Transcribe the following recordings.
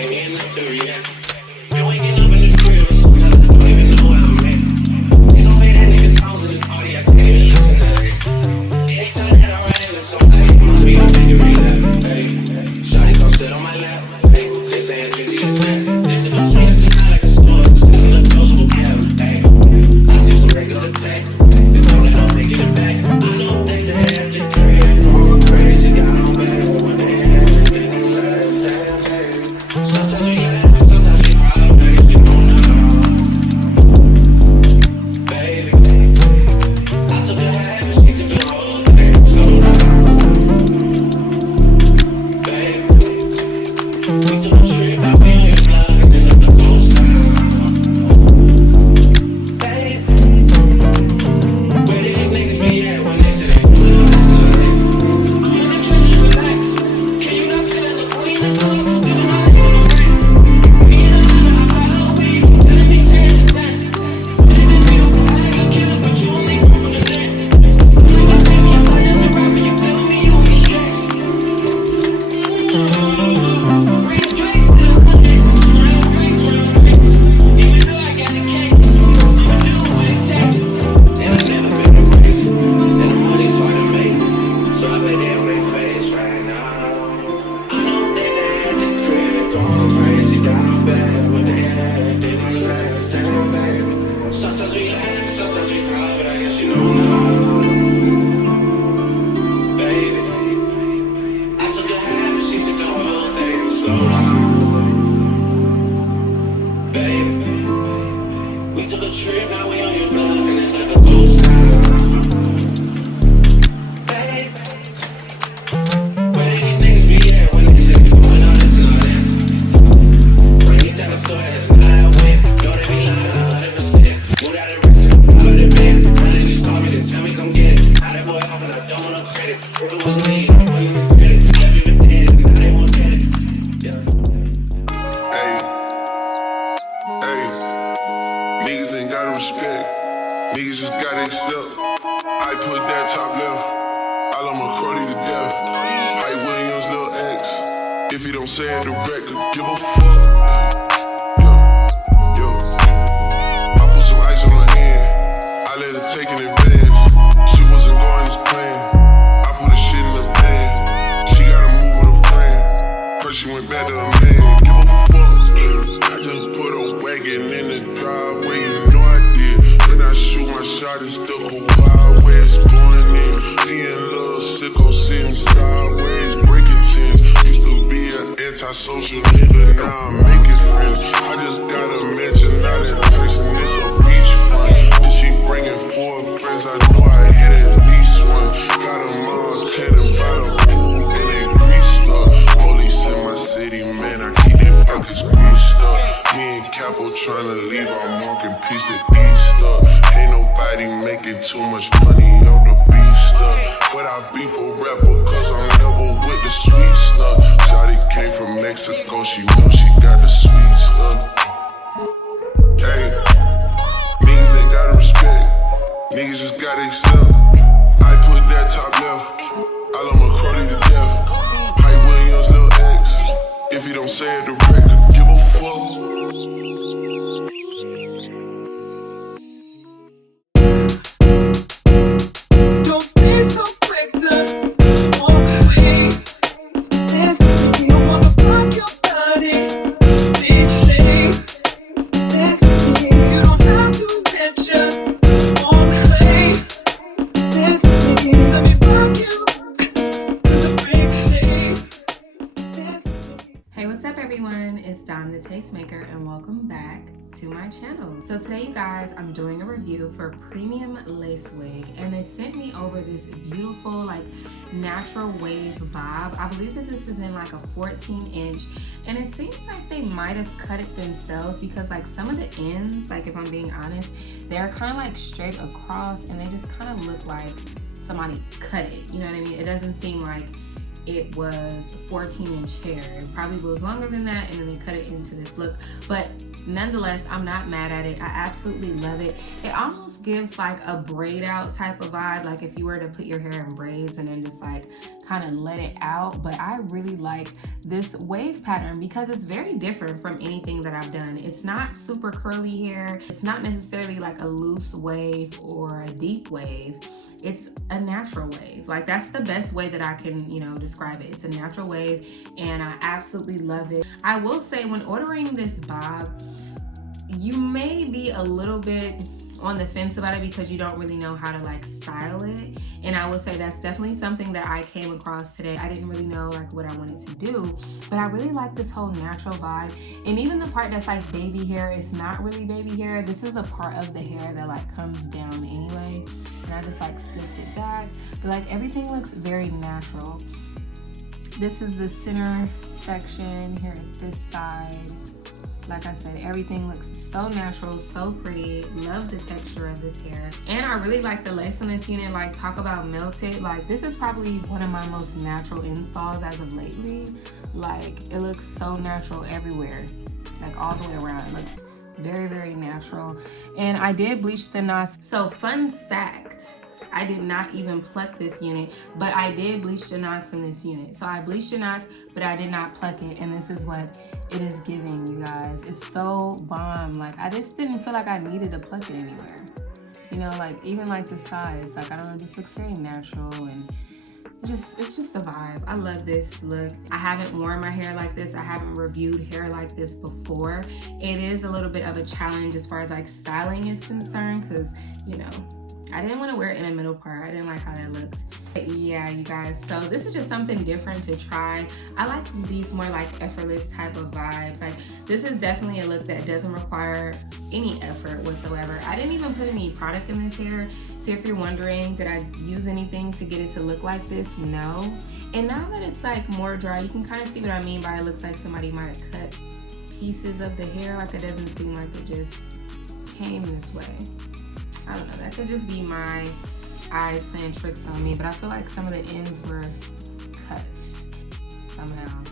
ain't even enough to react. Been waking up in the crib, sometimes I don't even know where I'm at. Please don't play that nigga's songs in this party, I can't even listen to that. Anytime that I ride into somebody, it must be a victory lap. Hey, shawty gon' sit on my lap. Hey, they saying Drizzy is snap. This is between us, it's not like a store. Sticking up toes with cap. Hey, I see some records attack. They don't end up making it back. I don't think they had the crib going crazy down bad when they had it didn't last that bad. Sometimes we laugh, sometimes we cry, but I guess you know now. Baby, I took a half and she took the whole thing. Slow down. Baby, we took a trip, now we on your block and it's like a ghost town. Baby, where did these niggas be at when they said they doing all this and all that? I'm in the trench and relax. Can you not tell the queen the club is doing all this and all that? We in Atlanta, I follow Wigs, telling me 10 to 10. Living beautiful, I like kills, but you only go for the net. I'm like a baby, I'm not just a rapper, you telling me you want me straight. Green Drake says my dick, smile fake, real face. Even though I got a cake, I'ma do what it takes. And I've never been a race, and the money's hard to make. So I bet they on their face right now. I don't think they had the crib going crazy down bad. What they had didn't last, damn baby. Sometimes we laugh, sometimes we cry, but I guess you know now. Baby, I took a half and she took the whole thing. Slow down. Baby, we took a trip, now we on your block and it's like a ghost town. Baby, where did these niggas be at when they said they doing all this and all that? When he tell a story that's not how it went, know they be lying 100%. Moved out the rest of the out of the bed. Now they just call me to tell me come get it. Now that boy off and I don't want no credit. If it was me, I wouldn't regret it. Never even did it, now they won't get it. Yeah. Hey, hey, niggas ain't gotta respect. Niggas just gotta accept. I put that top left. I love my Crody to death. Hype Williams, Lil X. If he don't say it direct, could give a fuck. Yo, I put some ice on her hand. I let her take it in advance. She wasn't going as planned. I put her shit in the van. She gotta move with a friend. First she went back to her man. Give a fuck. I just put a wagon in the driveway. You know I did. When I shoot my shot, it's the wild where it's going in. Me and Lil Sicko sitting sideways, breaking tins. Used to be an antisocial nigga, now I'm making friends. I just got a mansion, now that Tyson, it's a beachfront. Then she bringing 4 friends, I know I hit at least one. Got them all tanning by the pool, and they greased up. Police in my city, man, I keep their pockets greased up. Me and Capo tryna leave, I'm walking piece to east up. Ain't nobody making too much money on the beef stuff. But I beef a rapper cause I'm never with the sweet stuff. Shawty came from Mexico, she know she got the sweet stuff. Hey, niggas ain't gotta respect, niggas just gotta accept. I put that top left, I love my Crody to death. Hype Williams, Lil X. If he don't say it direct, could give a fuck. Tastemaker, and welcome back to my channel. So today, you guys, I'm doing a review for Premium Lace Wig, and they sent me over this beautiful like natural wave bob. I believe that this is in like a 14-inch, and it seems like they might have cut it themselves because like some of the ends, like if I'm being honest, they're kind of like straight across and they just kind of look like somebody cut it, you know what I mean? It doesn't seem like it was 14-inch hair. It probably was longer than that, and then they cut it into this look. But nonetheless, I'm not mad at it. I absolutely love it. It almost gives like a braid out type of vibe, like if you were to put your hair in braids and then just like kind of let it out. But I really like this wave pattern because it's very different from anything that I've done. It's not super curly hair. It's not necessarily like a loose wave or a deep wave. It's a natural wave. Like, that's the best way that I can, you know, describe it. It's a natural wave and I absolutely love it. I will say, when ordering this bob, you may be a little bit on the fence about it because you don't really know how to like style it. And I would say that's definitely something that I came across today. I didn't really know like what I wanted to do, but I really like this whole natural vibe. And even the part that's like baby hair, it's not really baby hair. This is a part of the hair that like comes down anyway. And I just like slicked it back. But like everything looks very natural. This is the center section. Here is this side. Like I said, everything looks so natural, so pretty. Love the texture of this hair. And I really like the lace on this unit. Like, talk about melted. Like, this is probably one of my most natural installs as of lately. Like, it looks so natural everywhere. Like, all the way around. It looks very, very natural. And I did bleach the knots. So, fun fact, I did not even pluck this unit, but I did bleach the knots in this unit. So I bleached the knots, but I did not pluck it. And this is what it is giving, you guys. It's so bomb. Like, I just didn't feel like I needed to pluck it anywhere. You know, like, even like the size, like, I don't know, it just looks very natural and it's just a vibe. I love this look. I haven't worn my hair like this. I haven't reviewed hair like this before. It is a little bit of a challenge as far as like styling is concerned, because, you know, I didn't want to wear it in the middle part. I didn't like how that looked. But yeah, you guys, so this is just something different to try. I like these more like effortless type of vibes. Like, this is definitely a look that doesn't require any effort whatsoever. I didn't even put any product in this hair. So if you're wondering, did I use anything to get it to look like this? No. And now that it's like more dry, you can kind of see what I mean by it looks like somebody might have cut pieces of the hair. Like, it doesn't seem like it just came this way. I don't know, that could just be my eyes playing tricks on me, but I feel like some of the ends were cut somehow.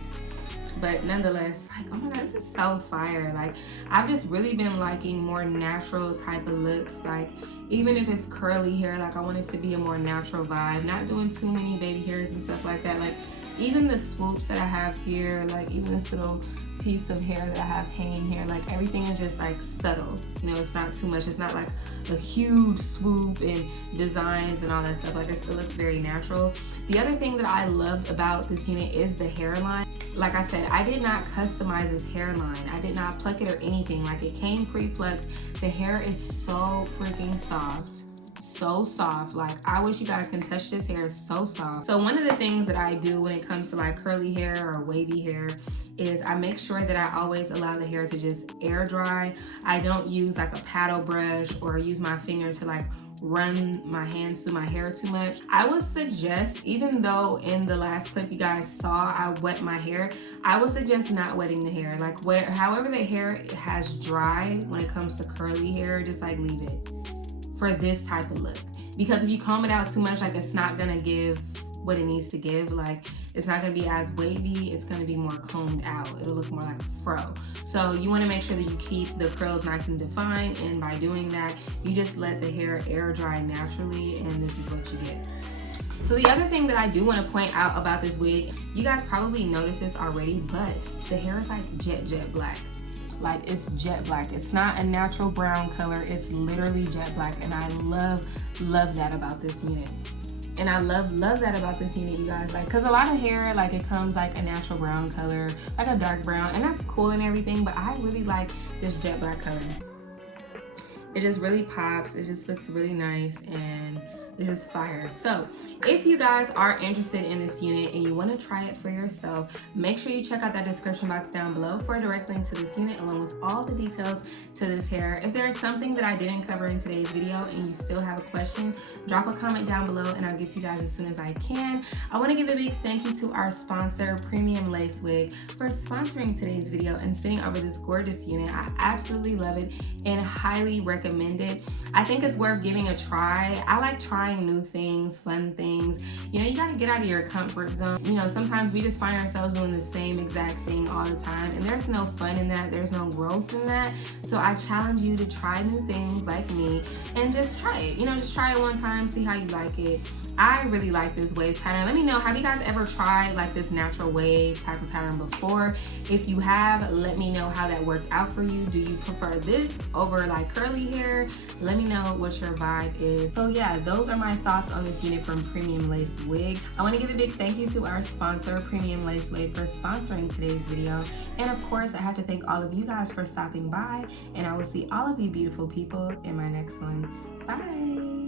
But nonetheless, like, oh my god, this is so fire. Like, I've just really been liking more natural type of looks. Like, even if it's curly hair, like, I want it to be a more natural vibe, not doing too many baby hairs and stuff like that. Like, even the swoops that I have here, like, even this little piece of hair that I have hanging here, like, everything is just like subtle, you know. It's not too much. It's not like a huge swoop and designs and all that stuff. Like, it still looks very natural. The other thing that I loved about this unit is the hairline. Like I said, I did not customize this hairline. I did not pluck it or anything. Like, it came pre-plucked. The hair is so freaking soft. So soft. Like, I wish you guys can touch this hair. It's so soft. So one of the things that I do when it comes to like curly hair or wavy hair is I make sure that I always allow the hair to just air dry. I don't use like a paddle brush or use my finger to like run my hands through my hair too much. I would suggest, even though in the last clip you guys saw I wet my hair, I would suggest not wetting the hair. Like, however the hair has dried when it comes to curly hair, just like leave it for this type of look. Because if you comb it out too much, like, it's not gonna give what it needs to give. Like, it's not gonna be as wavy. It's gonna be more combed out. It'll look more like a fro. So you wanna make sure that you keep the curls nice and defined, and by doing that, you just let the hair air dry naturally, and this is what you get. So the other thing that I do want to point out about this wig, you guys probably noticed this already, but the hair is like jet black. Like, it's jet black. It's not a natural brown color. It's literally jet black, and I love that about this unit. And I love that about this unit, you guys. Like, because a lot of hair, like, it comes like a natural brown color, like a dark brown, and that's cool and everything, but I really like this jet black color. It just really pops. It just looks really nice, and it's just fire. So if you guys are interested in this unit and you want to try it for yourself, make sure you check out that description box down below for a direct link to this unit along with all the details to this hair. If there is something that I didn't cover in today's video and you still have a question, drop a comment down below and I'll get to you guys as soon as I can. I want to give a big thank you to our sponsor, Premium Lace Wig, for sponsoring today's video and sending over this gorgeous unit. I absolutely love it and highly recommend it. I think it's worth giving a try. I like trying new things, fun things. You know, you got to get out of your comfort zone. You know, sometimes we just find ourselves doing the same exact thing all the time, and there's no fun in that. There's no growth in that. So I challenge you to try new things like me and just try it. You know, just try it one time, see how you like it. I really like this wave pattern. Let me know, have you guys ever tried like this natural wave type of pattern before? If you have, let me know how that worked out for you. Do you prefer this over like curly hair? Let me know what your vibe is. So yeah, those are my thoughts on this unit from Premium Lace Wig. I want to give a big thank you to our sponsor, Premium Lace Wig, for sponsoring today's video. And of course, I have to thank all of you guys for stopping by, and I will see all of you beautiful people in my next one. Bye.